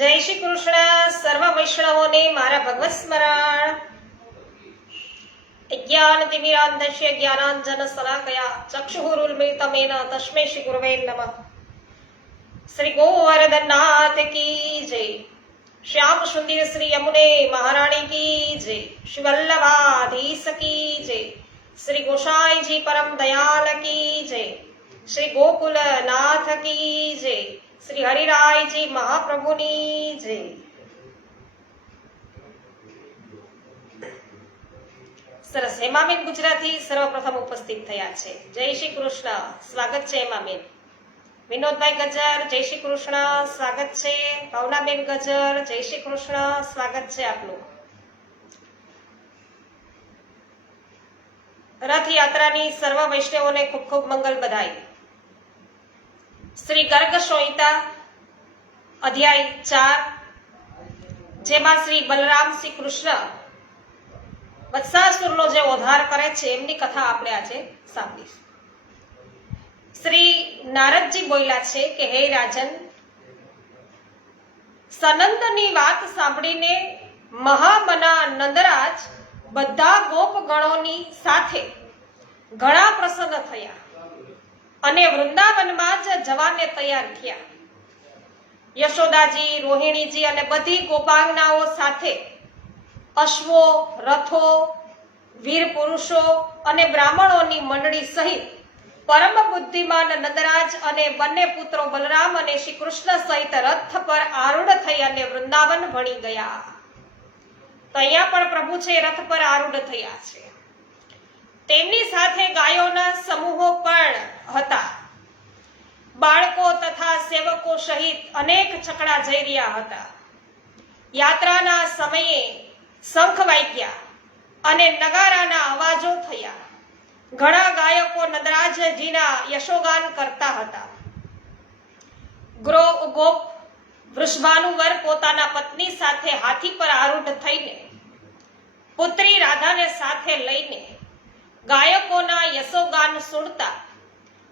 જય શ્રી કૃષ્ણ. સર્વ વૈષ્ણવોને મારા ભગવત સ્મરણ. જ્ઞાનતિમિરાંધસ્ય જ્ઞાનાંજન શલાકયા ચક્ષુરુન્મિલિતમેન તસ્મૈ શ્રી ગુરવે નમઃ. શ્રી ગોવર્ધનનાથ કી જય. શ્યામ સુંદર શ્રી યમુને મહારાણી કી જય. શ્રી વલ્લભાધીશ કી જય. શ્રી ગોસાઈજી પરમ દયાલ કી જય. શ્રી ગોકુલનાથ કી જય. શ્રી હરિરાયજી મહાપ્રભુની જય. સરસ. હેમાબેન ગુજરાતી સર્વપ્રથમ ઉપસ્થિત થયા છે. જય શ્રી કૃષ્ણ. સ્વાગત છે હેમાબેન. વિનોદભાઈ ગજર જય શ્રી કૃષ્ણ, સ્વાગત છે. ભાવનાબેન ગજર જય શ્રી કૃષ્ણ, સ્વાગત છે આપનું. રથયાત્રાની સર્વ વૈષ્ણવોને ખૂબ ખૂબ મંગલ બધાઈ. શ્રી ગર્ગ સંહિતા અધ્યાય 4, જેમાં શ્રી બલરામ શ્રી કૃષ્ણ વત્સાસુરનો જે ઉદ્ધાર કરે છે એમની કથા આપણે આજે સાંભળીશું. શ્રી નારદજી બોલ્યા છે કે હે રાજન, સનંદની વાત સાંભળીને મહામના નંદરાજ બધા ગોપગણોની સાથે ઘણા પ્રસન્ન થયા અને વૃંદાવનમાં જ જવાને તૈયાર થયા. યશોદાજી, રોહિણીજી અને બધી ગોપાંગનાઓ સાથે અશ્વો, રથો, વીર પુરુષો અને બ્રાહ્મણોની મંડળી સહિત પરમ બુદ્ધિમાન નંદરાજ અને બંને પુત્રો બલરામ અને શ્રી કૃષ્ણ સહિત રથ પર આરૂઢ થઈ અને વૃંદાવન ભણી ગયા. તો અહીંયા પણ પ્રભુ છે રથ પર આરૂઢ થયા છે. તેમની સાથે ગાયોના સમૂહો પણ હતા. બાળકો તથા સેવકો સહિત અનેક છકડા જઈ રહ્યા હતા. યાત્રાના સમયે શંખ વાગ્યા અને નગારાના અવાજો થયા. ઘણા ગાયકો નંદરાજજીના યશોગાન કરતા હતા. ગોપ વૃષભાનુવર પોતાના પત્ની સાથે હાથી પર આરૂઢ થઈને પુત્રી રાધાને સાથે લઈને ગાયકોના યશોગાન સુણતા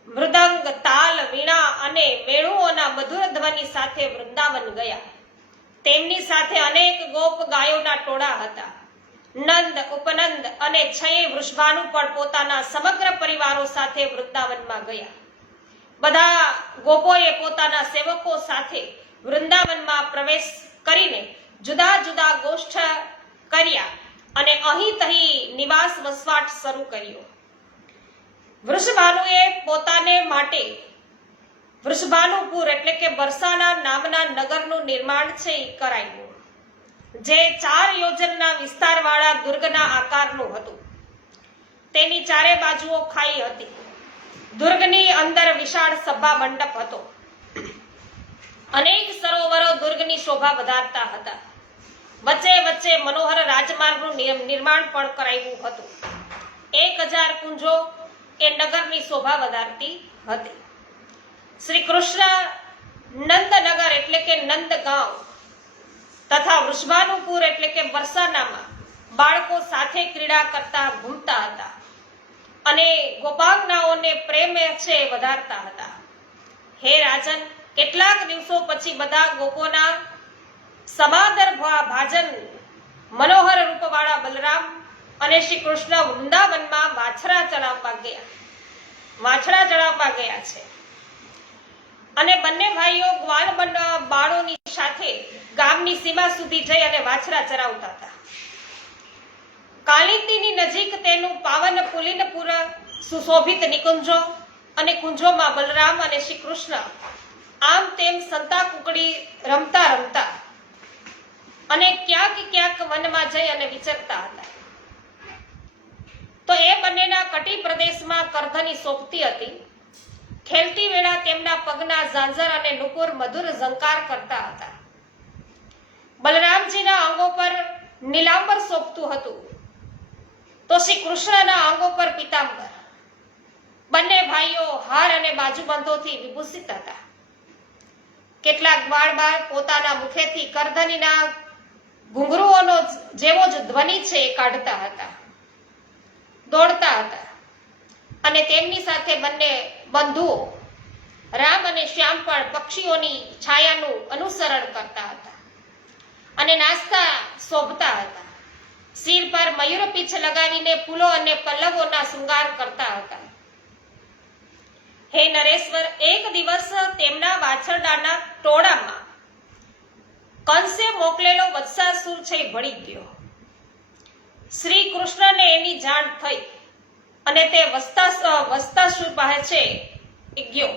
મૃદંગ, તાલ, વીણા અને વેણુઓના મધુર ધ્વનિ સાથે વૃંદાવન ગયા. તેમની સાથે અનેક ગોપ ગાયોના ટોળા હતા. નંદ, ઉપનંદ અને 6 વૃષભાનુ પણ પોતાના સમગ્ર પરિવારો સાથે વૃંદાવનમાં ગયા. બધા ગોપોએ પોતાના સેવકો સાથે વૃંદાવનમાં પ્રવેશ કરીને જુદા જુદા ગોષ્ઠ કર્યા અને અહીં તહીં નિવાસ વસવાટ શરૂ કર્યો. વૃષભાનુએ પોતાને માટે વૃષભાનુપુર એટલે કે બરસાના નામના નગરનું નિર્માણ છે એ કરાયું, જે 4 યોજનના વિસ્તારવાળા દુર્ગના આકારનું હતું. તેની ચારે બાજુઓ ખાઈ હતી. દુર્ગની અંદર વિશાળ સભા મંડપ હતો. અનેક સરોવરો દુર્ગની શોભા વધારતા હતા. વચ્ચે વચ્ચે મનોહર રાજમાર્ગનું નિર્માણ પણ કરાયું હતું. 1000 કુંજો એ નગરની શોભા વધારતી હતી. શ્રી કૃષ્ણ નંદનગર એટલે કે નંદગાંવ તથા વૃષભાનુપુર એટલે કે બરસાનામાં બાળકો સાથે ક્રીડા કરતા ઘૂમતા હતા અને ગોપાંગનાઓને પ્રેમે છે વધારતા હતા. હે રાજન, કેટલાક દિવસો પછી બધા ગોપોના સમાદર ભાજન મનોહર રૂપવાળા બલરામ અને શ્રી કૃષ્ણ વૃંદાવનમાં વાછરા ચડાવવા ગયા છે અને બંને ભાઈઓ ગ્વાલ બાળોની સાથે ગામની સીમા સુધી જઈ અને વાછરા ચરાવતા હતા. કાલિંદીની નજીક તેનું પાવન પુલિનપુર સુશોભિત નિકુંજો અને કુંજોમાં બલરામ અને શ્રી કૃષ્ણ આમ તેમ સંતા કુકડી રમતા રમતા અને ક્યાંક ક્યાંક વનમાં જઈ અને વિચરતા હતા. તો એ બંનેના કટી પ્રદેશમાં કરધની સોંપતી હતી. ખેલતી વેળા તેમના પગના ઝાંઝર અને નુપુર મધુર ઝંકાર કરતા હતા. બલરામજીના અંગો પર નીલાંબર સોંપતું હતું તો શ્રી કૃષ્ણના અંગો પર પીતાંબર. બંને ભાઈઓ હાર અને બાજુબંધોથી વિભૂષિત હતા. કેટલાક બાળ પોતાના મુખેથી કરધનીના ઘુંઘરુઓનો જેવો જ ધ્વનિ છે એ કાઢતા હતા, દોડતા હતા અને તેમની સાથે બંને બંધુઓ રામ અને શ્યામ પણ પક્ષીઓની છાયાનું અનુસરણ કરતા હતા અને નાસ્તા શોભતા હતા. શિર પર મયુર પીછ લગાવીને ફૂલો અને પલ્લવોના શૃંગાર કરતા હતા. હે નરેશ્વર, એક દિવસ તેમના વાછરડાના ટોળામાં કંસે મોકલેલો વત્સાસુર છે ભળી ગયો. શ્રી કૃષ્ણને એની જાણ થઈ અને તે વત્સાસુર પાસે છે ગયો.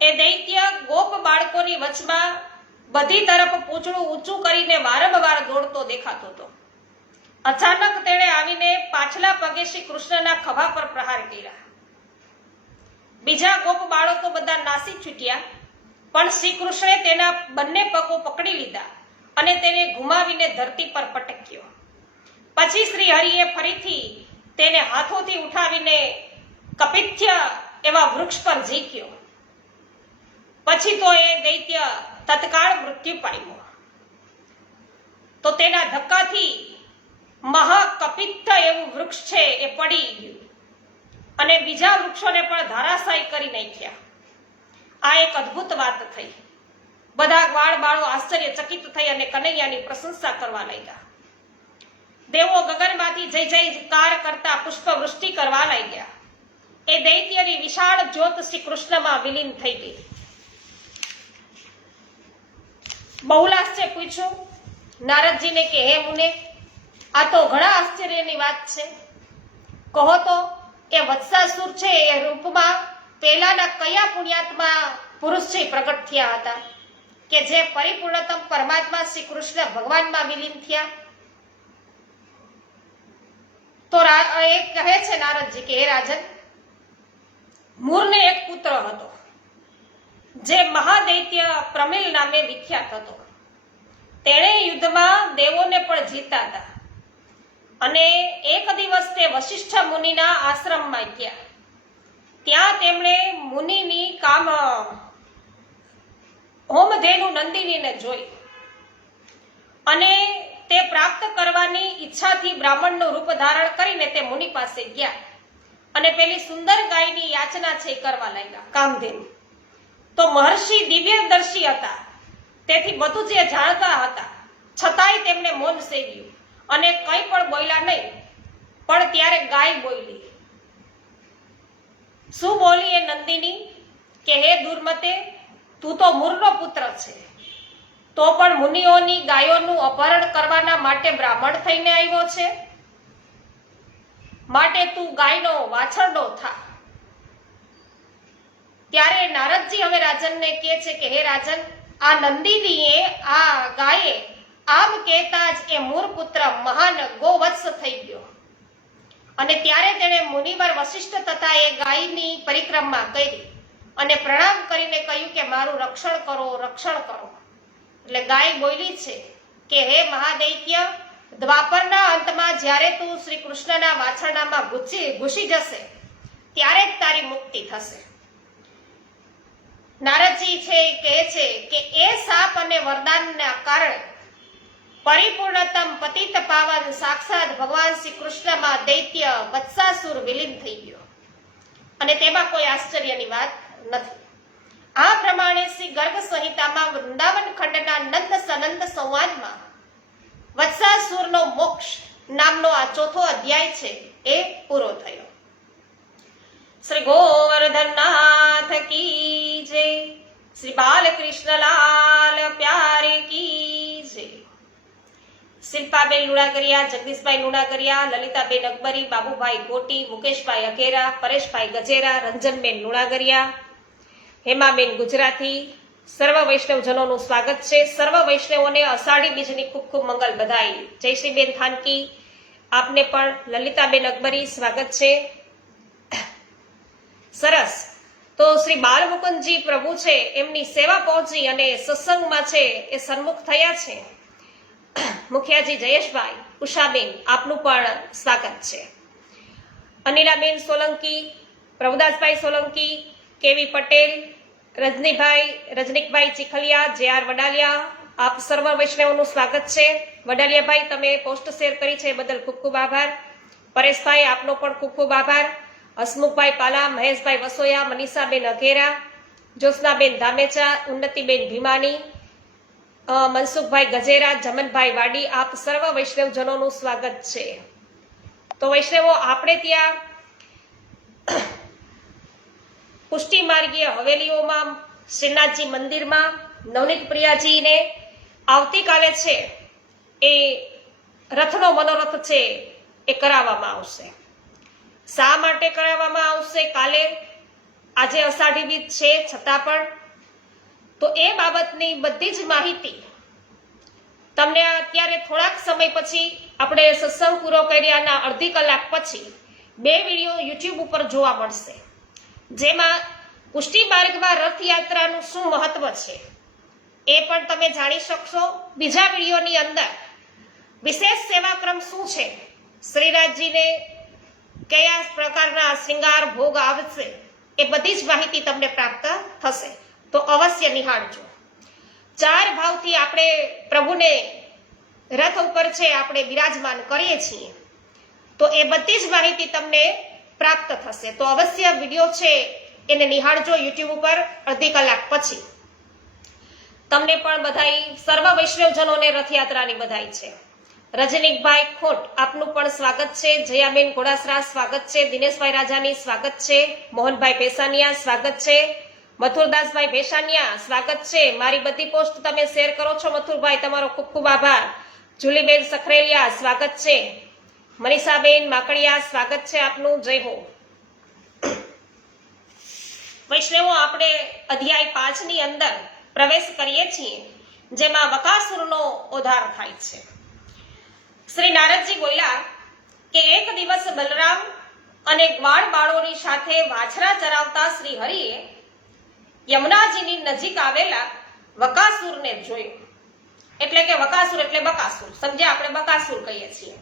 એ દૈત્ય ગોપ બાળકોની વચમાં બધી તરફ પૂંછડું ઊંચું કરીને વારંવાર દોડતો દેખાતો હતો. અચાનક તેણે આવીને પાછલા પગે શ્રી કૃષ્ણના ખભા પર પ્રહાર કર્યા. બીજા ગોપ બાળકો બધા નાસી છૂટ્યા, પણ શ્રી કૃષ્ણે તેના બંને પગો પકડી લીધા અને તેને ઘુમાવીને ધરતી પર પટક્યો. પછી શ્રી હરિએ ફરીથી તેને હાથોથી ઉઠાવીને કપિથ્ય એવા વૃક્ષ પર ઝીક્યો. પછી તો એ દૈત્ય તત્કાળ મૃત્યુ પામ્યો. તો તેના ધક્કાથી મહાકપિત્થ એવું વૃક્ષ છે એ પડી ગયું અને બીજા વૃક્ષોને પણ ધરાશાયી કરી નાખ્યા. આ એક અદ્ભુત વાત થઈ. બધા ગ્વાળ બાળો આશ્ચર્યચકિત થઈ અને કનૈયાની પ્રશંસા કરવા લાગ્યા. દેવો ગગનમાંથી જય જયકાર કરતા પુષ્પવૃષ્ટિ કરવા લાગ્યા. એ દૈત્યની વિશાળ જ્યોત શ્રી કૃષ્ણમાં વિલીન થઈ ગઈ. બહુલાશ્ચર્ય પૂછ્યું નારદજીને કે હે મુને, આ તો ઘણા આશ્ચર્યની વાત છે. કહો તો એ વત્સાસુર છે એ રૂપમાં પહેલાના કયા પુણ્યાત્મા પુરુષ છે પ્રગટ થયા હતા કે જે પરિપૂર્ણતમ પરમાત્મા શ્રી કૃષ્ણ ભગવાનમાં વિલીન થયા? તો એ કહે છે નારદજી કે હે રાજન, મૂરને એક પુત્ર હતો જે મહાદૈત્ય પ્રમિલ નામે વિખ્યાત હતો. તેણે યુદ્ધમાં દેવોને પણ જીતા હતા અને એક દિવસ તે વશિષ્ઠ મુનિના આશ્રમમાં ગયા. ત્યાં તેમણે મુનિની હોમધેનુ નંદિનીને જોઈ અને તે પ્રાપ્ત કરવાની ઈચ્છાથી બ્રાહ્મણનું રૂપ ધારણ કરીને તે મુનિ પાસે ગયા અને પેલી સુંદર ગાયની યાચના છે કરવા લાગ્યા, કામધેનુ. તો મહર્ષિ દિવ્યદર્શી હતા, તેથી બધું જે જાણતા હતા, છતાંય તેમને મૌન સેવ્યું અને કંઈ પણ બોલ્યા નહીં. પણ ત્યારે ગાય બોલી. શું બોલી એ નંદિની? કે હે દુર્મતે, તું તો મૂરનો પુત્ર છે, તો પણ મુનિઓની ગાયોનું અપહરણ કરવાના માટે બ્રાહ્મણ થઈને આવ્યો છે. માટે તું ગાયનો વાછરડો થા. ત્યારે નારદજી હવે રાજનને કહે છે કે હે રાજન, આ નંદિનીએ આ ગાયે આમ કહેતા જ એ મૂર પુત્ર મહાન ગોવત્સ થઈ ગયો અને ત્યારે તેણે મુનિવર વશિષ્ઠ તથા એ ગાયની પરિક્રમા કરી અને પ્રણામ કરીને કહ્યું કે મારું રક્ષણ કરો, રક્ષણ કરો. એટલે ગાય બોલી છે કે હે મહાદૈત્ય, દ્વાપરના અંતમાં જ્યારે તું શ્રી કૃષ્ણના વાછરડામાં ઘૂસી જશે ત્યારે જ તારી મુક્તિ થશે. નારદજી છે કહે છે કે એ શાપ અને વરદાનના કારણે પરિપૂર્ણતમ પતિત પાવન સાક્ષાત ભગવાન શ્રી કૃષ્ણમાં દૈત્ય વત્સાસુર વિલીન થઈ ગયો અને તેમાં કોઈ આશ્ચર્યની વાત નથી. આ પ્રમાણે શ્રી ગર્ગ સંહિતામાં વૃંદાવન ખંડના નંદ સનંદ સંવાદમાં વત્સાસુરનો મોક્ષ નામનો આ ચોથો અધ્યાય છે એ પૂરો થયો. શ્રી ગોવર્ધનનાથ કી જય. શ્રી બાલકૃષ્ણલાલ પ્યારે કી જય. શિલ્પાબેન લુણાગરિયા, જગદીશભાઈ લુણાગરિયા, લલિતાબેન અકબરી, બાબુભાઈ ગોટી, મુકેશભાઈ અઘેરા, પરેશભાઈ ગજેરા, રંજનબેન લુણાગરિયા, હેમાબેન ગુજરાતી, સર્વ વૈષ્ણવજનોનું સ્વાગત છે. સર્વ વૈષ્ણવોને અષાઢી બીજની ખૂબ ખૂબ મંગલ બધાઈ. જયશ્રીબેન થાનકી, આપને પણ લલિતાબેન અકબરી સ્વાગત છે. સરસ. તો શ્રી બાલમુકુંદજી પ્રભુ છે એમની સેવા પહોંચી અને સત્સંગમાં છે એ સન્મુખ થયા છે. મુખિયાજી જયેશભાઈ, ઉષાબેન, આપનું પણ સ્વાગત છે. અનિલાબેન સોલંકી, પ્રભુદાસભાઈ સોલંકી, કેવી પટેલ, રજનીકભાઈ ચીખલિયા, જે.આર. વડાલિયા, આપ સર્વ વૈષ્ણવોનું સ્વાગત છે. વડાલિયાભાઈ, તમે પોસ્ટ શેર કરી છે એ બદલ ખૂબ ખૂબ આભાર. પરેશભાઈ, આપનો પણ ખૂબ ખૂબ આભાર. હસમુખભાઈ પાલા, મહેશભાઈ વસોયા, મનીષાબેન અઘેરા, જ્યોત્સનાબેન ધામેચા, ઉન્નતિબેન ભીમાની, મનસુખભાઈ ગજેરા, જમનભાઈ વાડી, આપ સર્વ વૈષ્ણવજનોનું સ્વાગત છે. તો વૈષ્ણવો, આપણે ત્યાં પુષ્ટિ માર્ગીય હવેલીઓમાં, શ્રીનાથજી મંદિરમાં નવનીત પ્રિયાજીને આવતીકાલે છે એ રથનો મનોરથ છે એ કરાવવામાં આવશે. શા માટે કરાવવામાં આવશે કાલે? આજે અષાઢી બીજ છે છતાં પણ તો એ બાબતની બધી જ માહિતી તમને અત્યારે થોડાક સમય પછી, આપણે સત્સંગ પૂરો કર્યાના અડધી કલાક પછી 2 વિડીયો યુટ્યુબ ઉપર જોવા મળશે, જેમાં પુષ્ટિ માર્ગમાં રથયાત્રાનું શું મહત્વ છે એ પણ તમે જાણી શકશો. બીજા વિડીયોની અંદર વિશેષ સેવાક્રમ શું છે, શ્રીનાથજીને કયા પ્રકારના શ્રૃંગાર ભોગ આવશે, એ બધી જ માહિતી તમને પ્રાપ્ત થશે. તો અવશ્ય નિહાળજો. 4 ભાવથી આપણે પ્રભુને રથ ઉપર છે આપણે બિરાજમાન કરીએ છીએ, તો એ બધી જ માહિતી તમને પ્રાપ્ત થશે. તો અવશ્ય વિડીયો છે એને નિહાળજો યુટ્યુબ ઉપર અડધી કલાક પછી. તમને પણ બધાઈ સર્વ વૈષ્ણવજનોને રથયાત્રાની બધાઈ છે. રજનીકભાઈ ખોટ, આપનું પણ સ્વાગત છે. જયાબેન ઘોડાસરા સ્વાગત છે. દિનેશભાઈ રાજાની સ્વાગત છે. મોહનભાઈ પેસાનિયા સ્વાગત છે. મથુરદાસભાઈ ભેસાનિયા સ્વાગત છે. મારી બધી પોસ્ટ તમે શેર કરો છો મથુરભાઈ, તમારો ખૂબ ખૂબ આભાર. જુલીબેન સખરેલિયા સ્વાગત છે. મનીષાબેન માકડિયા સ્વાગત છે આપનું. જય હો. વૈષ્ણવો, આપણે અધ્યાય 5 ની અંદર પ્રવેશ કરીએ છીએ, જેમાં બકાસુરનો ઉદ્ધાર થાય છે. શ્રી નારદજી બોલ્યા કે એક દિવસ બલરામ અને ગ્વાળ બાળોની સાથે વાછરા ચરાવતા શ્રી હરિએ યમુનાજીની નજીક આવેલા વકાસુરને જોયો. એટલે કે વકાસુર એટલે બકાસુર, સમજ્યા? આપણે બકાસુર કહીએ છીએ.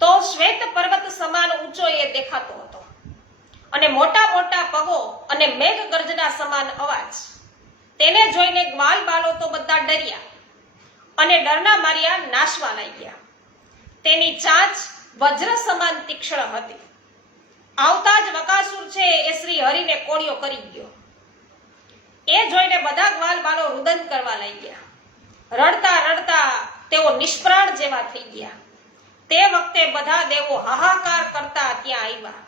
તો શ્વેત પર્વત સમાન ઊંચો એ દેખાતો હતો અને મોટા મોટા પગો અને મેઘ ગર્જના સમાન અવાજ. તેને જોઈને ગ્વાલ બાલો તો બધા ડર્યા અને ડરના માર્યા નાશવા લાગ્યા. તેની ચાંચ વજ્ર સમાન તીક્ષ્ણ હતી. આવતા જ વકાસુર છે એ શ્રી હરિને કોળિયો કરી ગયો. એ જોઈને બધા ગ્વાલ બાલો રુદન કરવા લાગ્યા. રડતા રડતા તેઓ નિષ્પ્રાણ જેવા થઈ ગયા. તે વખતે બધા દેવો હાહાકાર કરતા ત્યાં આવ્યા.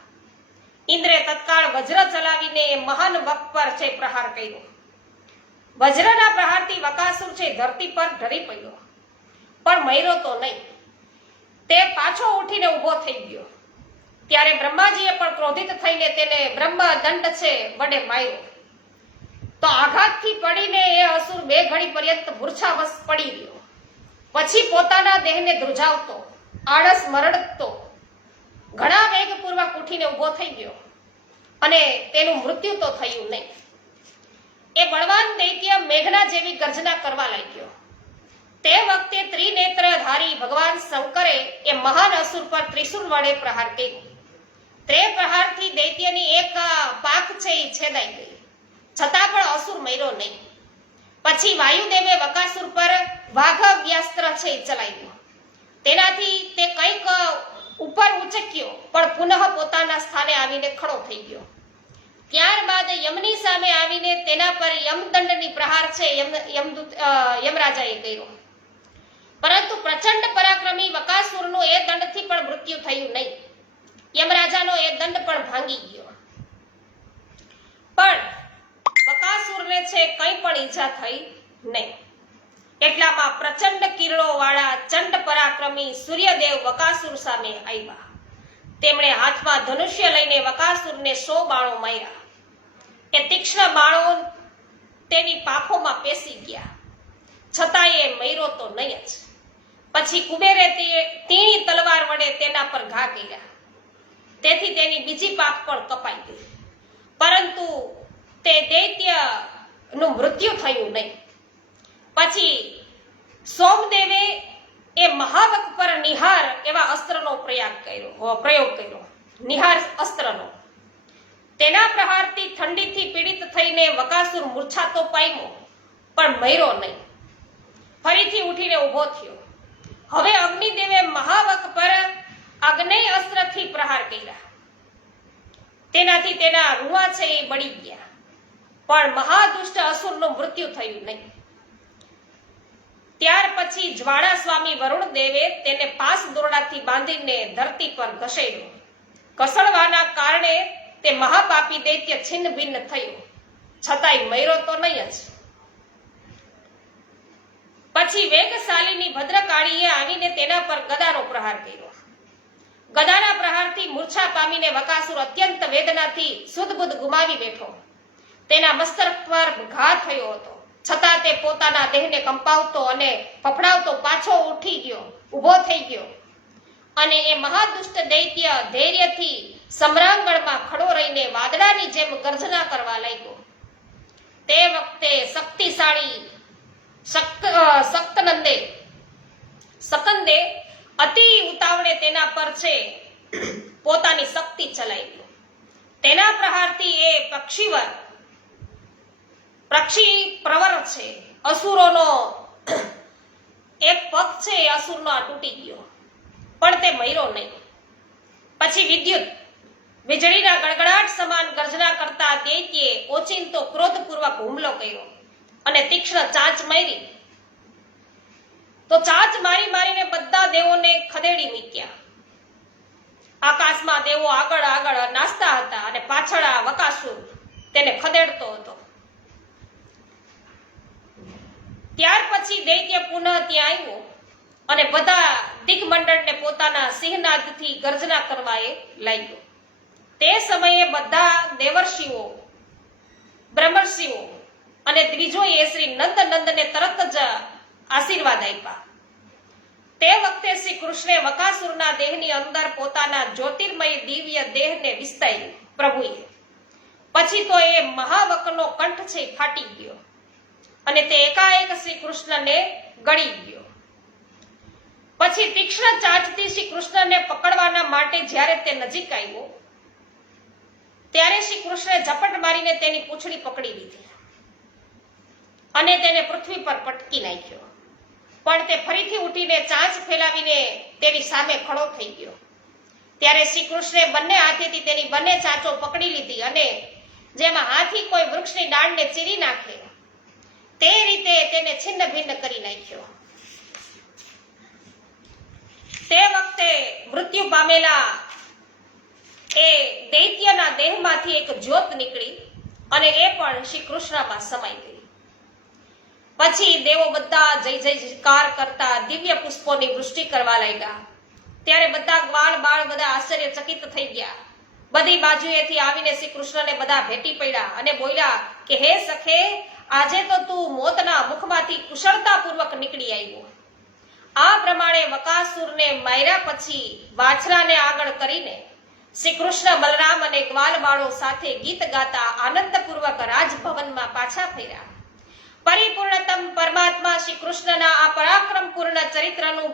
ઇન્દ્રે તત્કાળ વજ્ર ચલાવીને એ મહાન વક પર છે પ્રહાર કર્યો. વજ્રના પ્રહારથી વકાસુર છે ધરતી પર ઢળી પડ્યો, પણ મર્યો તો નહીં. તે પાછો ઉઠીને ઊભો થઈ ગયો. ત્યારે બ્રહ્માજીએ પણ ક્રોધિત થઈને તેને બ્રહ્મ દંડ છે વડે માર્યો. તો આઘાતથી પડીને એ અસુર 2 ઘડી પર્યંત મૂર્છાવશ પડી ગયો. પછી પોતાના દેહને ધ્રુજાવતો, આળસ મરડતો ઘણા વેગપૂર્વક ઉઠીને ઊભો થઈ ગયો અને તેનું મૃત્યુ તો થયું નહીં. એ બળવાન દૈત્ય મેઘના જેવી ગર્જના કરવા લાગ્યો. તે વખતે ત્રિનેત્રધારી ભગવાન શંકરે એ મહાન અસુર પર ત્રિશુલ વડે પ્રહાર કર્યો. તે પ્રહારથી દૈત્યની એક પાંખ છે એ છેદાઈ ગઈ, છતાં પણ અસુર મર્યો નહીં. પછી વાયુદેવે વકાસુર પર વાઘવ્યાસ્ત્ર છે એ ચલાવ્યો. તેનાથી તે કંઈક ઉપર ઉચક્યો, પણ પુનઃ પોતાના સ્થાને આવીને ખડો થઈ ગયો. ત્યારબાદ યમની સામે આવીને તેના પર યમદંડની પ્રહાર છે યમરાજાએ કર્યો. પરંતુ પ્રચંડ પરાક્રમી વકાસુરનું એ દંડથી પણ મૃત્યુ થયું નહીં. યમરાજાનો એ દંડ પણ ભાંગી ગયો, પણ વકાસુરને છે કંઈ પણ ઈજા થઈ નહીં. એટલામાં પ્રચંડ કિરણો વાળા ચંડ પરાક્રમી સૂર્યદેવ વકાસુર સામે આવ્યા. તેમણે હાથમાં ધનુષ્ય લઈને વકાસુરને 100 બાણો માર્યા. એ તીક્ષ્ણ બાણો તેની પાંખોમાં પેસી ગયા, છતાં એ મર્યો તો નહીં જ. પછી કુબેરે તીણી તલવાર વડે તેના પર ઘા કર્યા. તેથી તેની બીજી પાંખ પણ કપાઈ ગઈ, પરંતુ તે દૈત્યનું મૃત્યુ થયું નહીં. પછી સોમદેવે એ મહાવક પર નિહાર એવા અસ્ત્રનો પ્રયોગ કર્યો. નિહાર અસ્ત્રનો. તેના પ્રહારથી ઠંડીથી પીડિત થઈને વકાસુર મૂર્છાતો પામ્યો, પણ મર્યો નહીં. ફરીથી ઉઠીને ઊભો થયો. હવે અગ્નિદેવે મહાવક પર અગ્નેય અસ્ત્રથી પ્રહાર કર્યા. તેનાથી તેના રૂવા છે એ બળી ગયા, પણ મહાદુષ્ટ અસુરનું મૃત્યુ થયું નહીં. ત્યાર પછી જ્વાળા સ્વામી વરુણ દેવે તેને પાસ દોરડાથી બાંધીને ધરતી પર ઘસેડ્યો. ઘસડવાના કારણે તે મહાપાપી દૈત્ય છિન્ન ભિન્ન થયું, છતાંય મર્યો તો નહીં જ. પછી વેગશાલીની ભદ્રકાળીએ આવીને તેના પર ગદાનો પ્રહાર કર્યો. ગદાના પ્રહારથી મૂર્છા પામીને વકાસુર અત્યંત વેદનાથી સુધબુધ ગુમાવી બેઠો. તેના મસ્તક પર ઘા થયો હતો, છતાં તે પોતાના દેહને કંપાવતો અને ફફડાવતો પાછો ઊભો થઈ ગયો અને એ મહાદુષ્ટ દૈત્ય ધૈર્યથી સમ્રાંગણમાં ખડો રહીને વાદળાની જેમ ગર્જના કરવા લાગ્યો. તે વખતે શક્તિશાળી શકંદે અતિ ઉતાવળે તેના પર છે પોતાની શક્તિ ચલાવી. તેના પ્રહારથી એ પક્ષી પ્રવર છે અસુરોનો એક પગ છે એ અસુરનો આ તૂટી ગયો, પણ તે મર્યો નહીં. પછી વીજળીના ગડગડાટ સમાન ગર્જના કરતા દૈત્યે ઓચિંતો ક્રોધપૂર્વક હુમલો કર્યો અને તીક્ષ્ણ ચાંચ મારી. તો ચાંચ મારીને બધા દેવોને ખદેડી મૂક્યા. આકાશમાં દેવો આગળ નાચતા હતા અને પાછળ આ વકાસુર તેને ખદેડતો હતો. ત્યાર પછી દૈત્ય પુનઃ ત્યાં આવ્યો અને બધા દિગ્મંડળને પોતાના સિંહનાદથી ગર્જના કરવા એ લાગ્યો. તે સમયે બધા દેવર્ષિઓ, બ્રહ્મર્ષિઓ અને ત્રીજોએ શ્રી નંદનંદને તરત જ આશીર્વાદ આપ્યા. તે વખતે શ્રી કૃષ્ણે વકાસુરના દેહની અંદર પોતાના જ્યોતિર્મય દિવ્ય દેહને વિસ્તાર્યું પ્રભુએ. પછી તો એ મહાવકનો કંઠ છે ફાટી ગયો અને તે એકાએક શ્રી કૃષ્ણને ગળી ગયો. પછી તીક્ષ્ણ ચાંચથી શ્રી કૃષ્ણને પકડવાના માટે જ્યારે તે નજીક આવ્યો ત્યારે શ્રી કૃષ્ણે ઝપટ મારીને તેની પૂંછડી પકડી લીધી અને તેને પૃથ્વી પર પટકી નાખ્યો. પણ તે ફરીથી ઉઠીને ચાંચ ફેલાવીને તેની સામે ખડો થઈ ગયો. ત્યારે શ્રી કૃષ્ણે બંને હાથેથી તેની બંને ચાંચો પકડી લીધી અને જેમાં હાથી કોઈ વૃક્ષની ડાળને ચીરી નાખે તે રીતે તેને છિન્ન ભિન્ન કરી નાખ્યો. તે વખતે મૃત્યુ પામેલા એ દૈત્યના દેહમાંથી એક જ્યોત નીકળી અને એ પણ શ્રી કૃષ્ણમાં સમાઈ ગઈ. પછી દેવો બધા જય જયકાર કરતા દિવ્ય પુષ્પોની વૃષ્ટિ કરવા લાગ્યા. ત્યારે બધા ગ્વાલ બાળ બધા આશ્ચર્યચકિત થઈ ગયા. બધી બાજુએથી આવીને શ્રી કૃષ્ણને બધા ભેટી પડ્યા અને બોલ્યા કે હે સખે, આજે તો તું મોતના મુખમાંથી કુશળતાપૂર્વક નીકળી આવ્યો. આ પ્રમાણે વકાસુરને માર્યા પછી વાછરાને આગળ કરીને શ્રી કૃષ્ણ બલરામ અને ગ્વાલબાળો સાથે ગીત ગાતા આનંદપૂર્વક રાજભવનમાં પાછા ફર્યા. પરિપૂર્ણતમ પરમાત્મા શ્રી કૃષ્ણના આ પરાક્રમપૂર્ણ ચરિત્રનું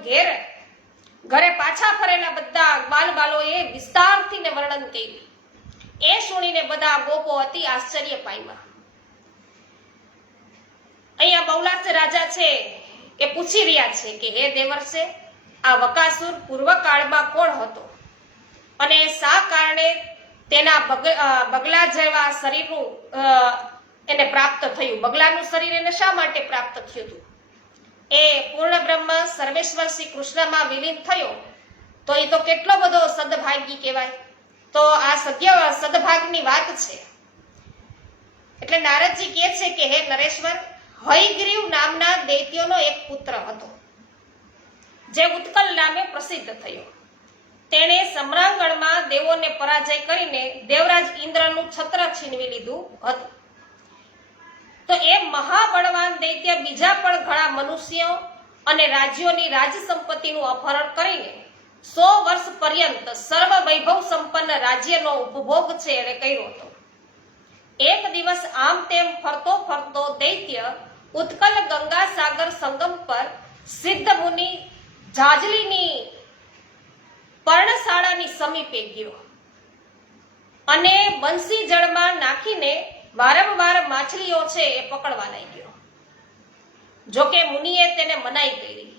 ઘરે પાછા ફરેલા બધા ગ્વાલબાલોએ વિસ્તારથી વર્ણન કર્યું. એ સુણીને બધા ગોપો અતિ આશ્ચર્ય પામ્યા. અહીંયા બૌલાસ્થ રાજા છે એ પૂછી રહ્યા છે કે હે દેવર્ષે, આ વકાસુર પૂર્વકાળમાં કોણ હતો અને શા કારણે તેના બગલા જેવા શરીરનું એને પ્રાપ્ત થયું? બગલાનું શરીર એને શા માટે પ્રાપ્ત થયું હતું? એ પૂર્ણ બ્રહ્મ સર્વેશ્વર શ્રી કૃષ્ણમાં વિલીન થયો તો એ તો કેટલો બધો સદભાગી કહેવાય. તો આ સદભાગની વાત છે. એટલે નારદજી કહે છે કે હે નરેશ્વર, હયગ્રીવ નામના દૈત્યનો એક પુત્ર હતો જે ઉત્કલ નામે પ્રસિદ્ધ થયો. તેણે સમ્રાંગણમાં દેવોને પરાજય કરીને દેવરાજ ઇન્દ્રનું છત્ર છીનવી લીધું હતું. તો એ મહાબળવાન દૈત્ય બીજા પણ ઘણા મનુષ્યો અને રાજ્યોની રાજ સંપત્તિનું અપહરણ કરીને 100 વર્ષ પર્યંત સર્વ વૈભવ સંપન્ન રાજ્યનો ઉપભોગ છે એને કર્યો હતો. એક દિવસ આમ તેમ ફરતો દૈત્ય ઉત્કલ ગંગા સાગર સંગમ પર સિદ્ધ મુનિ જાજલીની પર્ણશાળાની સમીપે ગયો અને બંસી જળમાં નાખીને વારંવાર માછલીઓ છે એ પકડવા લાગ્યો. જોકે મુનિએ તેને મનાઈ કરી,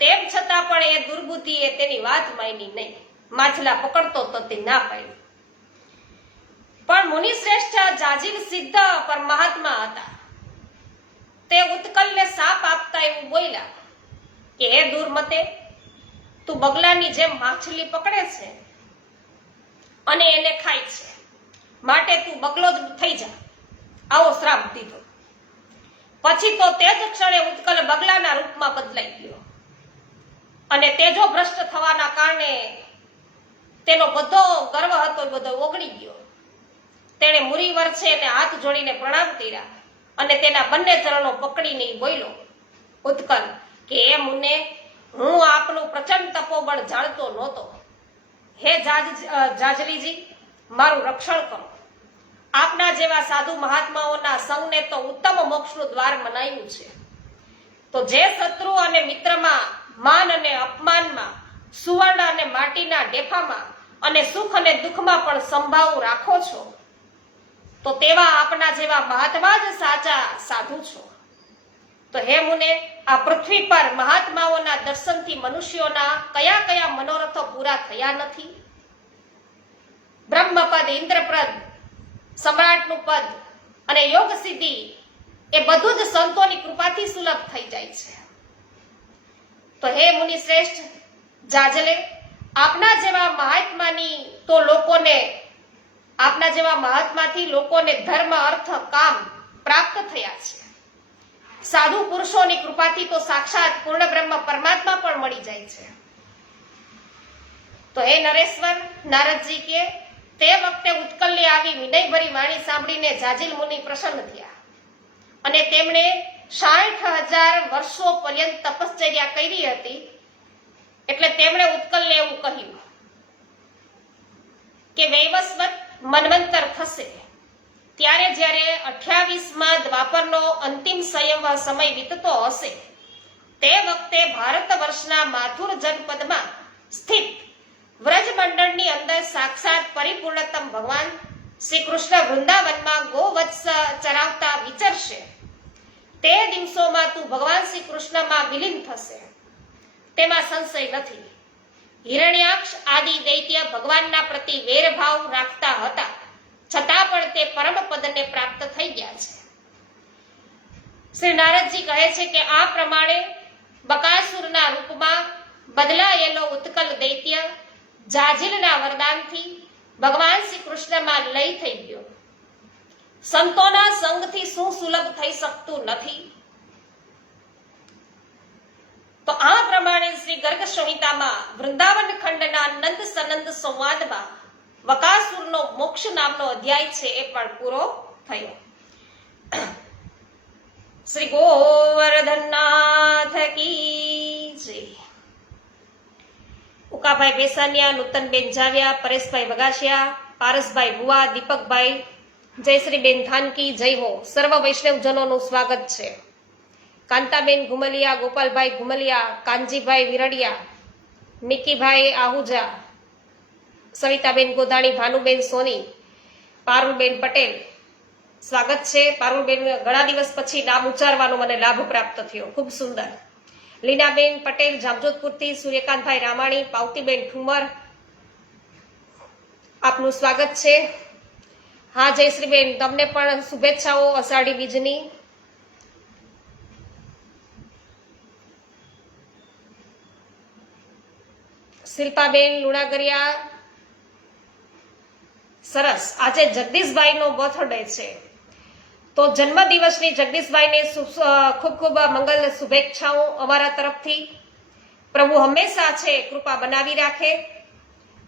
તેમ છતાં પણ એ દુર્બુદ્ધિએ તેની વાત માની નહીં. માછલા પકડતો તો તે ના પાડ્યું. પણ મુનિશ્રેષ્ઠ જાજીલ સિદ્ધ પરમાત્મા હતા. તે ઉત્કલને સાપ આપતા એવું બોલ્યા કે હે દુર્મતે, તું બગલાની જેમ માછલી પકડે છે અને એને ખાય છે, માટે તું બગલો જ થઈ જા. આવો શ્રાપ દીધો. પછી તો તે જ ક્ષણે ઉત્કલ બગલાના રૂપમાં બદલાઈ ગયો અને તેજો ભ્રષ્ટ થવાના કારણે તેનો બધો ગર્વ હતો એ બધો ઓગળી ગયો. તેણે મુરીવર છે એને હાથ જોડીને પ્રણામ કર્યા અને તેના બંને ચરણો પકડીને બોલ્યો, ઉત્કલ કે એ મુને, હું આપનું પ્રચંડ તપોબળ જાણતો નહોતો. હે જાજલીજી, મારું રક્ષણ કરો. આપના જેવા સાધુ મહાત્માઓના સંગને તો ઉત્તમ મોક્ષનું દ્વાર મનાયું છે. તો જે શત્રુ અને મિત્રમાં, માન અને અપમાનમાં, સુવર્ણ અને માટીના ડેફામાં અને સુખ અને દુઃખમાં પણ સંભાવ રાખો છો, તો તેવા આપના જેવા મહાત્મા જ સાચા સાધુ છો. તો હે મુને, આ પૃથ્વી પર મહાત્માઓના દર્શનથી મનુષ્યોના કયા કયા મનોરથો પૂરા થયા નથી? બ્રહ્મપદ, ઇન્દ્રપદ, સમ્રાટનું પદ અને યોગ સિદ્ધિ એ બધું જ સંતોની કૃપાથી સુલભ થઈ જાય છે. તો હે મુનિ શ્રેષ્ઠ જાજલે, આપના જેવા મહાત્માની તો લોકોને, આપના જેવા મહાત્માથી લોકોને ધર્મ, અર્થ, કામ પ્રાપ્ત થયા છે. સાધુ પુરુષોની કૃપાથી તો સાક્ષાત પૂર્ણ બ્રહ્મ પરમાત્મા પણ મળી જાય છે. તો હે નરેશ્વર, નારદજી કે તે વખતે ઉત્કલની આવી વિનયભરી વાણી સાંભળીને જાજીલ મુનિ પ્રસન્ન થયા અને તેમણે 60,000 વર્ષો પર્યંત તપશ્ચર્યા કરી હતી. એટલે તેમણે ઉત્કલને એવું કહ્યું કે વૈવસ્વત મન્વંતર થશે ત્યારે જ્યારે 28મા દ્વાપરનો અંતિમ સમય વીતતો હશે, તે વખતે ભારત વર્ષના માથુર જનપદમાં સ્થિત વ્રજમંડળની અંદર સાક્ષાત પરિપૂર્ણતમ ભગવાન શ્રી કૃષ્ણ વૃંદાવનમાં ગોવત્સ ચરાવતા વિચરશે. તે દિવસોમાં તું ભગવાન શ્રી કૃષ્ણમાં વિલીન થશે, તેમાં સંશય નથી. હિરણ્યાક્ષ આદિ દૈત્ય ભગવાનના પ્રતિ વેરભાવ રાખતા હતા, છતાં પણ તે પરમ પદને પ્રાપ્ત થઈ ગયા છે. શ્રી નારદજી કહે છે કે આ પ્રમાણે બકાસુરના રૂપમાં બદલાયેલો ઉત્કલ દૈત્ય જાજીલના વરદાનથી ભગવાન શ્રી કૃષ્ણમાં લય થઈ ગયો. સંતોના સંગથી શું સુલભ થઈ શકતું નથી? તો આ પ્રમાણે શ્રી ગર્ગ સંહિતામાં વૃંદાવન ખંડના નંદ સનંદ સંવાદમાં બકાસુરનો મોક્ષ નામનો અધ્યાય છે એ પણ પૂરો થયો. શ્રી ગોવર્ધનનાથ કી જય. ઉકાભાઈ બેસાનિયા, નૂતનબેન જાવ્યા, પરેશભાઈ વગાસિયા, પારસભાઈ બુવા, દીપકભાઈ, જયશ્રીબેન થાનકી, જય હો. સર્વ વૈષ્ણવજનોનું સ્વાગત છે. કાંતાબેન ઘુમલિયા, ગોપાલભાઈ ઘુમલિયા, કાનજીભાઈ વિરડિયા, નિકીભાઈ આહુજા, સવિતાબેન ગોધાણી, ભાનુબેન સોની, પારુલબેન પટેલ, સ્વાગત છે. પારુલબેન, ઘણા દિવસ પછી નામ ઉચ્ચારવાનો મને લાભ પ્રાપ્ત થયો, ખૂબ સુંદર. લીનાબેન પટેલ જામજોધપુરથી, સૂર્યકાંતભાઈ રામાણી, પાવતીબેન ઠુમર, આપનું સ્વાગત છે. હા જયશ્રીબેન, તમને પણ શુભેચ્છાઓ અષાઢી બીજની. શિલ્પાબેન લુણાગરિયા, સરસ. આજે જગદીશભાઈનો બર્થડે છે, તો જન્મદિવસની જગદીશભાઈને ખૂબ ખૂબ મંગલ શુભેચ્છાઓ અમારા તરફથી. પ્રભુ હંમેશા છે કૃપા બનાવી રાખે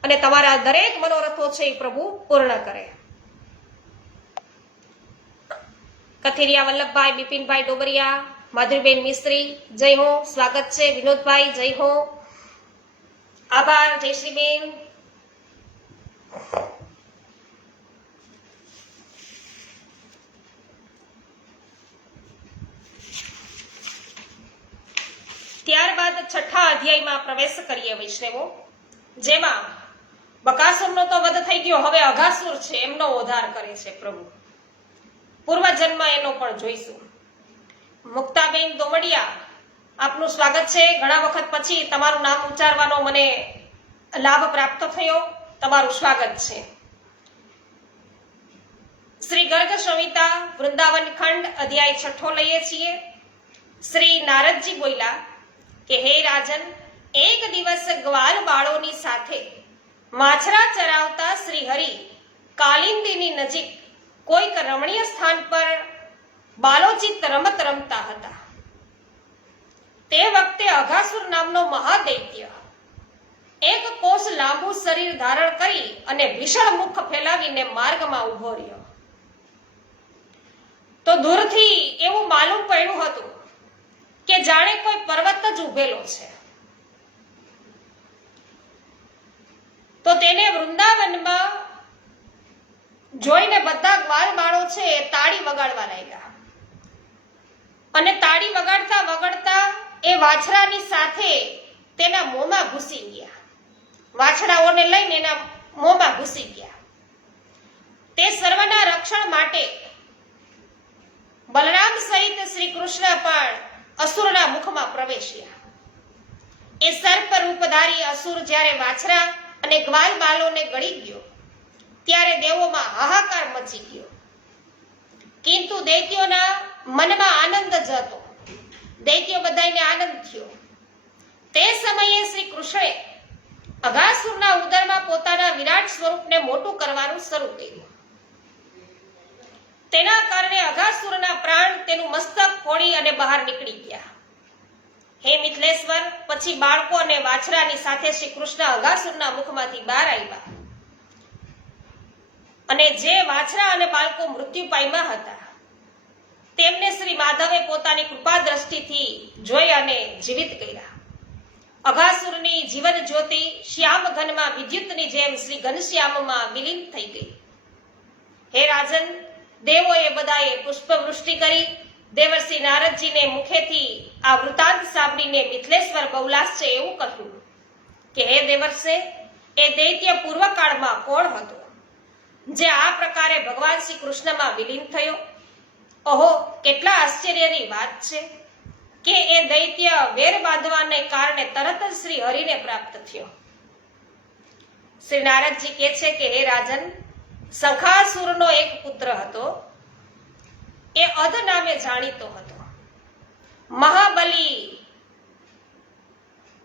અને તમારા દરેક મનોરથો છે એ પ્રભુ પૂર્ણ કરે. કથિરિયા વલ્લભભાઈ, બિપિનભાઈ ડોબરિયા, માધુરીબેન મિસ્ત્રી, જય હો, સ્વાગત છે. વિનોદભાઈ, જય હો, આભાર. જયશ્રીબેન, ત્યારબાદ છઠ્ઠા અધ્યાયમાં પ્રવેશ કરીએ વૈષ્ણવો, જેમાં બકાસુરનો તો વધ થઈ ગયો, હવે અઘાસુર છે એમનો ઉદ્ધાર કરે છે પ્રભુ. પૂર્વજન્મ એનો પણ જોઈશું. મુક્તાબેન દોમડિયા, આપનું સ્વાગત છે. ઘણા વખત પછી તમારું નામ ઉચ્ચારવાનો મને લાભ પ્રાપ્ત થયો, તમારું સ્વાગત છે. શ્રી ગર્ગ સંહિતા વૃંદાવન ખંડ અધ્યાય 6 લઈએ છીએ. શ્રી નારદજી બોલ્યા કે હે રાજન, એક દિવસ ગ્વાલ બાળોની સાથે માછરા ચરાવતા શ્રી હરિ કાલિંદીની નજીક કોઈક રમણીય સ્થાન પર બાલોચિત રમત રમતા હતા. તે વખતે અઘાસુર નામનો મહાદૈત્ય એક કોષ લાંબુ શરીર ધારણ કરી અને ભીષણ મુખ ફેલાવીને માર્ગમાં ઉભો રહ્યો. તો દૂરથી એવું માલુમ પડ્યું હતું કે જાણે કોઈ પર્વત જ ઉભેલો છે. તો તેને વૃંદાવનમાં જોઈને બધા ગ્વાલ બાળો છે એ તાળી વગાડવા લાગ્યા અને તાળી વગાડતા વગાડતા એ વાછરાની સાથે તેના મોંમાં ઘૂસી ગયા. વાછડાઓને લઈને એના મોંમાં ઘૂસી ગયા. તે સર્વના રક્ષણ માટે બલરામ સહિત શ્રી કૃષ્ણ પણ અસુરના મુખમાં પ્રવેશ્યા. એ સર્પ રૂપધારી અસુર જ્યારે વાછરા અને ગ્વાલ બાલોને ગળી ગયો ત્યારે દેવોમાં હાહાકાર મચી ગયો. કિંતુ દૈત્યોના મનમાં આનંદ જ હતો. દૈત્યો બધાને આનંદ થયો. તે સમયે શ્રી કૃષ્ણે અઘાસુરના ઉદરમાં પોતાના વિરાટ સ્વરૂપને મોટું કરવાનું શરૂ કર્યું. તેના કારણે અઘાસુરના પ્રાણ તેનું મસ્તક ફોડી અને બહાર નીકળી ગયા. હે મિથિલેશ્વર, પછી બાળકો અને વાછરાની સાથે શ્રી કૃષ્ણ અઘાસુરના મુખમાંથી બહાર આવ્યા અને જે વાછરા અને બાળકો મૃત્યુ પામ્યા હતા તેમને શ્રી માધવે પોતાની કૃપા દ્રષ્ટિથી જોઈ અને જીવિત કર્યા. અઘાસુરની જીવન જ્યોતિ શ્યામ ઘનમાં વિદ્યુતની જેમ શ્રી ઘનશ્યામમાં વિલીન થઈ ગઈ. હે રાજન, દેવોએ બધાએ પુષ્પવૃષ્ટિ કરી. દેવર્ષિ નારદજીને મુખેથી આ વૃતાંત સાંભળીને મિથિલેશ્વર બહુલાસ છે એવું કહ્યું કે હે દેવર્ષે, એ દૈત્ય પૂર્વકાળમાં કોણ હતો જે આ પ્રકારે ભગવાન શ્રી કૃષ્ણમાં વિલીન થયો? ઓહો, કેટલા આશ્ચર્યની વાત છે કે એ દૈત્ય વેર બાંધવાને કારણે તરત જ શ્રી હરિને પ્રાપ્ત થયો. શ્રી નારદજી કહે છે કે હે રાજન, શંખાસુરનો એક પુત્ર હતો. એ અધ નામે જાણીતો હતો. મહાબલી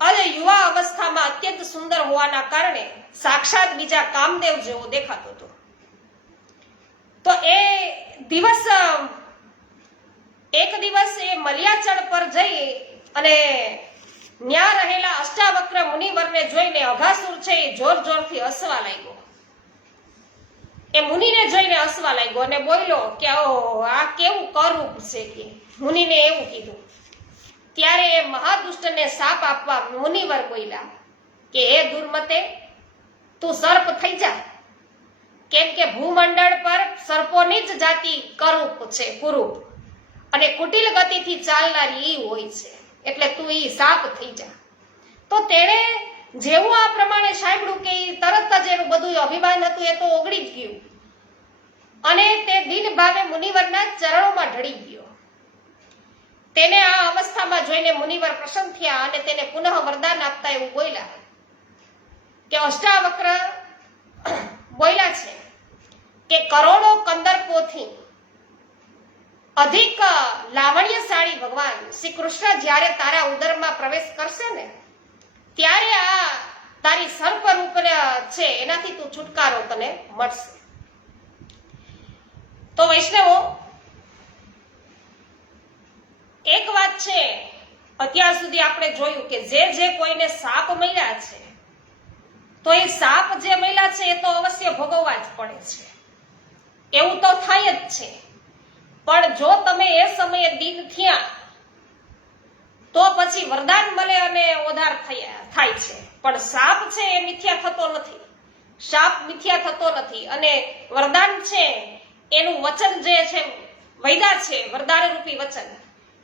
અધ યુવા અવસ્થામાં અત્યંત સુંદર હોવાના કારણે સાક્ષાત બીજા કામદેવ જેવો દેખાતો હતો. તો એક દિવસ એ મલિયાચળ પર જઈ અને ન્યા રહેલા અષ્ટાવક્ર મુનિવરને જોઈને અઘાસુર છે એ જોર જોરથી હસવા લાગ્યો. એ મુનિને જોઈને હસવા લાગ્યો અને બોલ્યો કે આ કેવું કરૂપ છે કે મુનિને એવું કીધું. ત્યારે એ મહાદુષ્ટને શાપ આપવા મુનિવર બોલ્યા કે હે દુર્મતે, તું સર્પ થઈ જા, કેમ કે ભૂમંડળ પર સર્પોની જ જાતિ કરૂપ છે, કુરૂપ અને કુટિલ ગતિથી ચાલનારી ઈ હોય છે, એટલે તું ઈ શાપ થઈ જા. તો તેણે જેવું આ પ્રમાણે સાંભળ્યું કે તરત જ એનું બધું અભિમાન હતું એ તો ઓગળી જ ગયું અને તે દિન ભાવે મુનિવરના ચરણોમાં ઢળી ગયો. તેને આ અવસ્થામાં જોઈને મુનિવર પ્રસન્ન થયા અને તેને પુનઃ વરદાન આપતા એવું બોલ્યા કે અષ્ટાવક્ર બોલ્યા છે કે કરોડો કંદર્પોથી અધિક લાવણ્યશાળી ભગવાન શ્રી કૃષ્ણ જ્યારે તારા ઉદરમાં પ્રવેશ કરશે ને ત્યારે આ તારી સર્પ રૂપ છે એનાથી તું છુટકારો તને મળશે. તો વૈષ્ણવો, એક વાત છે, અત્યાર સુધી આપણે જોયું કે જે કોઈને સાપ મળ્યા છે તો એ સાપ જે મળ્યા છે એ તો અવશ્ય ભોગવવા જ પડે છે, એવું તો થાય જ છે. પણ જો તમે એ સમયે દિન થયા તો પછી વરદાન મળે અને ઓધાર થાય છે. પણ સાપ છે એ મિથ્યા થતો નથી, શાપ મિથ્યા થતો નથી અને વરદાન છે એનું વચન જે છે વૈદા છે, વરદાન રૂપી વચન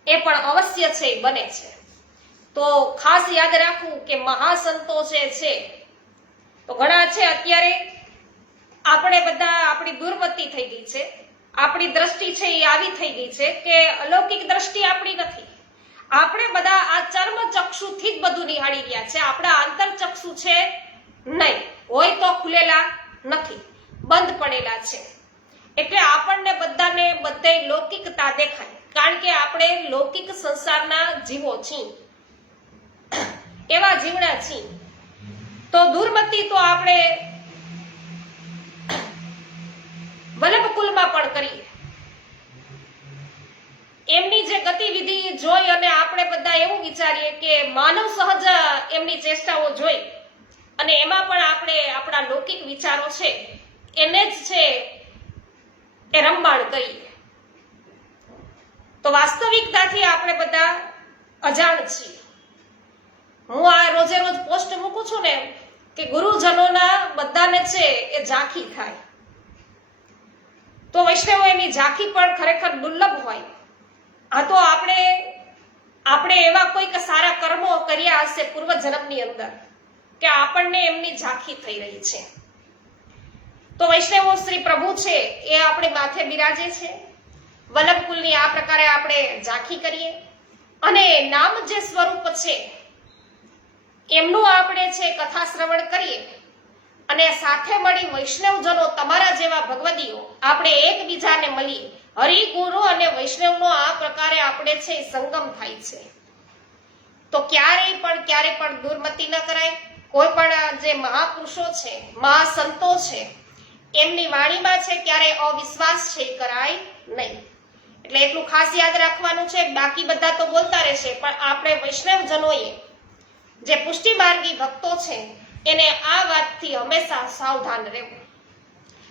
એ પણ અવશ્ય છે, બને છે. તો ખાસ યાદ રાખવું કે મહાસંતો જે છે તો ઘણા છે અત્યારે આપણે બધા આપણી દુર્મતિ થઈ ગઈ છે, આપણી દ્રષ્ટિ છે એ આવી થઈ ગઈ છે કે અલૌકિક દ્રષ્ટિ આપણી નથી. આપણે બધા આ ચર્મ ચક્ષુથી જ બધું નિહાળી રહ્યા છે. આપણા આંતર ચક્ષુ છે નહીં, હોય તો ખુલેલા નથી, બંધ પડેલા છે. એટલે આપણને બધાને બધે લૌકિકતા દેખાય, કારણ કે આપણે લૌકિક સંસારના જીવો છીએ, એવા જીવડા છીએ. તો દુર્મતિ તો આપણે વલ્લભકુલમાં પણ કરીએ. એમની જે ગતિવિધિ જોઈ અને આપણે બધા એવું વિચારીએ કે માનવ સહજ એમની ચેષ્ટાઓ જોઈ અને એમાં પણ આપણે આપણા લૌકિક વિચારો છે એને જ છે એ રંબાણ કરીએ. તો વાસ્તવિકતાથી આપણે બધા અજાણ છીએ. હું આ રોજે રોજ પોસ્ટ મૂકું છું ને કે ગુરુજનોના બધાને છે એ ઝાંખી થાય, તો વૈષ્ણવો એની ઝાંખી પણ ખરેખર દુર્લભ હોય. આ તો આપણે એવા કોઈક સારા કર્મો કર્યા હશે પૂર્વ જન્મની અંદર કે આપણને એમની ઝાંખી થઈ રહી છે. તો વૈષ્ણવો શ્રી પ્રભુ છે એ આપણે માથે બિરાજે છે. વલ્લભકુલની આ પ્રકારે આપણે ઝાંખી કરીએ અને નામ જે સ્વરૂપ છે એમનું આપણે છે કથા શ્રવણ કરીએ અને સાથે મળી વૈષ્ણવજનો તમારા જેવા ભગવદીઓ આપણે એકબીજાને મળીએ. હરિગુરુ અને વૈષ્ણવનો આ પ્રકારે આપણે છે સંગમ થાય છે. તો ક્યારે પણ દુર્મતિ ન કરાય. કોઈ પણ જે મહાપુરુષો છે, મહાસંતો છે, એમની વાણીમાં છે ક્યારે અવિશ્વાસ છે કરાય નહીં. એટલે એટલું ખાસ યાદ રાખવાનું છે. બાકી બધા તો બોલતા રહેશે, પણ આપણે વૈષ્ણવજનોએ જે પુષ્ટિ માર્ગી ભક્તો છે એને આ વાતથી હંમેશા સાવધાન રહેવું,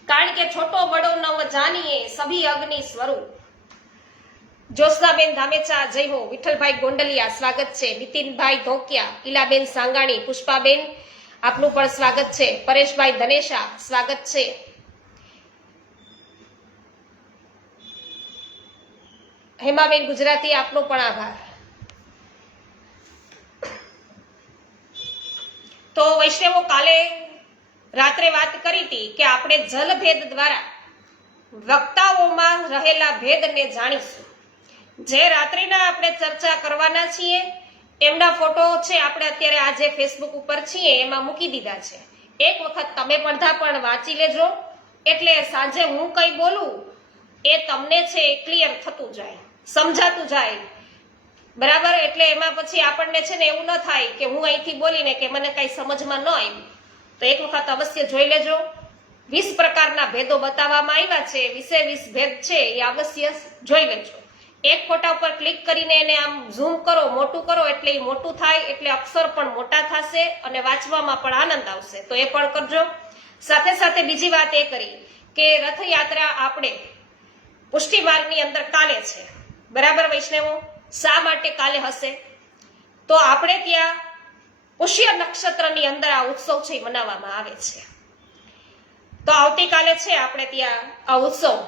કારણ કે છોટો બડો નવ જાનીએ સભી અગ્નિ સ્વરૂપ. જ્યોત્સનાબેન ધામેચા જય હો. વિઠ્ઠલભાઈ ગોંડલિયા સ્વાગત છે. નીતિનભાઈ ધોકિયા, ઈલાબેન સાંગાણી, પુષ્પાબેન આપનું પણ સ્વાગત છે. પરેશભાઈ ધનેશા સ્વાગત છે. હેમાબેન ગુજરાતી આપનો પણ આભાર. તો વૈષ્ણવો કાલે રાત્રે વાત કરી હતી કે આપણે જલભેદ દ્વારા વક્તાઓમાં રહેલા ભેદને જાણીશું. જે રાત્રિના આપણે ચર્ચા કરવાના છીએ એમના ફોટો છે આપણે અત્યારે આજે ફેસબુક ઉપર છીએ એમાં મૂકી દીધા છે. એક વખત તમે પણ વાંચી લેજો, એટલે સાંજે હું કઈ બોલું એ તમને છે ક્લિયર થતું જાય, સમજાતું જાય. બરાબર? એટલે એમાં પછી આપણને છે ને એવું ન થાય કે હું અહીંથી બોલીને કે મને કઈ સમજમાં ન આવ્યું. તો એક વખત અવશ્ય જોઈ લેજો. 20 પ્રકારના ભેદો બતાવવામાં આવ્યા છે. 20 ભેદ છે એ અવશ્ય જોઈ લેજો. એક ફોટા ઉપર ક્લિક કરીને એને આમ ઝૂમ કરો, મોટું કરો, એટલે એ મોટું થાય, એટલે અક્ષર પણ મોટા થશે અને વાંચવામાં પણ આનંદ આવશે. તો એ પણ કરજો. સાથે સાથે બીજી વાત એ કરી કે રથયાત્રા આપણે પુષ્ટિ માર્ગની અંદર કાલે છે. બરાબર વૈષ્ણવો? શા માટે કાલે હશે? તો આપણે ત્યાં પુષ્ય નક્ષત્રની અંદર આ ઉત્સવ છે મનાવવામાં આવે છે. તો આવતીકાલે છે આપણે ત્યાં આ ઉત્સવ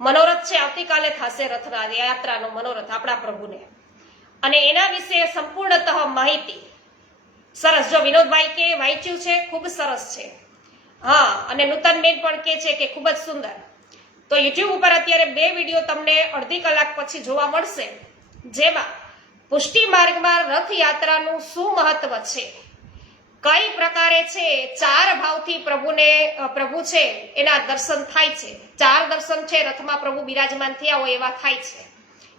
મનોરથ છે, આવતીકાલે થશે રથયાત્રાનો મનોરથ આપણા પ્રભુને, અને એના વિશે સંપૂર્ણતઃ માહિતી સરસ. જો વિનોદભાઈ કે વાંચ્યું છે, ખૂબ સરસ છે. હા, અને નૂતનબેન પણ કે છે કે ખૂબ જ સુંદર. તો યુટ્યુબ ઉપર અત્યારે 2 વિડીયો તમને અડધી કલાક પછી જોવા મળશે, જેમાં પુષ્ટિ માર્ગમાં રથયાત્રાનું શું મહત્વ છે, કઈ પ્રકારે છે 4 ભાવથી પ્રભુ છે એના દર્શન થાય છે. 4 દર્શન છે રથમાં પ્રભુ બિરાજમાન થયા હોય એવા થાય છે,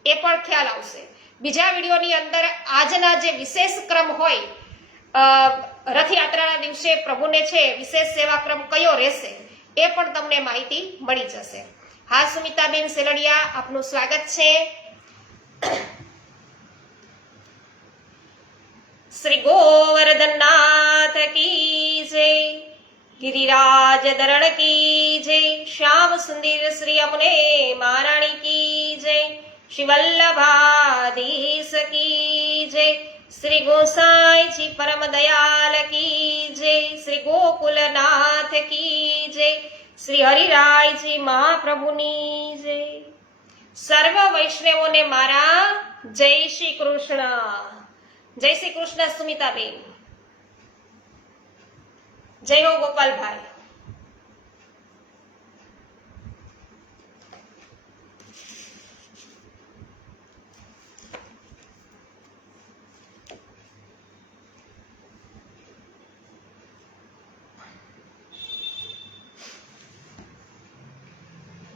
એ પણ ખ્યાલ આવશે. બીજા વિડીયોની અંદર આજના જે વિશેષ ક્રમ હોય રથયાત્રાના દિવસે પ્રભુને છે વિશેષ સેવાક્રમ કયો રહેશે એ પણ તમને માહિતી મળી જશે. હા, સુમિતાબેન સેલડિયા આપનું સ્વાગત છે. શ્રી ગોવર્ધનનાથ કી જય, गिरिराज दरण की जय, श्याम सुंदर श्री अमुने महाराणी की जय, श्री वल्लभाधीश की जय, श्री गोसाई जी परम दयाल की जय, श्री गोकुलनाथ की जय, श्री हरिराय जी महाप्रभुनी जय. સર્વ વૈષ્ણવોને મારા જય શ્રી કૃષ્ણ. જય શ્રી કૃષ્ણ સુમિતાબેન. જય હો ગોપાલભાઈ.